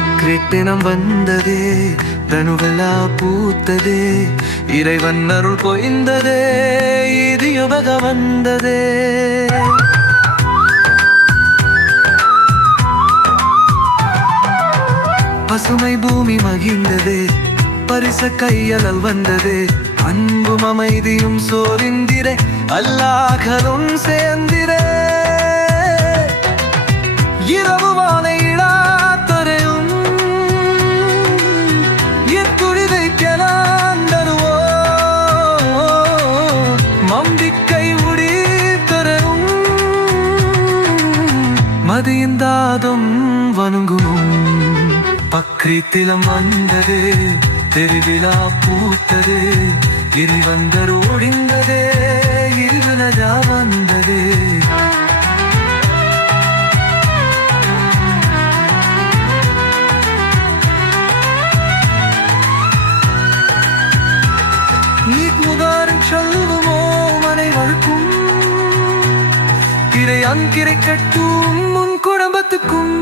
தினம் வந்ததே தனுவலா பூத்ததே இறைவன் அருள் பொய்ந்ததே இது யுபக வந்ததே. பசுமை பூமி மகிழ்ந்ததே பரிச கையலல் வந்ததே அன்பும் அமைதியும் சோரிந்திரே அல்லாஹரும் சேர்ந்திரே. மம்பிக்கை உடி தரவும் மதியந்தாதும் வணங்குவோம் பக்ரீத்திலம் வந்தது தெருவிழா பூத்தது இறைவந்தர் ஓடிந்ததே இருவினஜா வந்ததே. நீக்குதாரும் அங்கிரை கட்டும் உன் குடும்பத்துக்கும்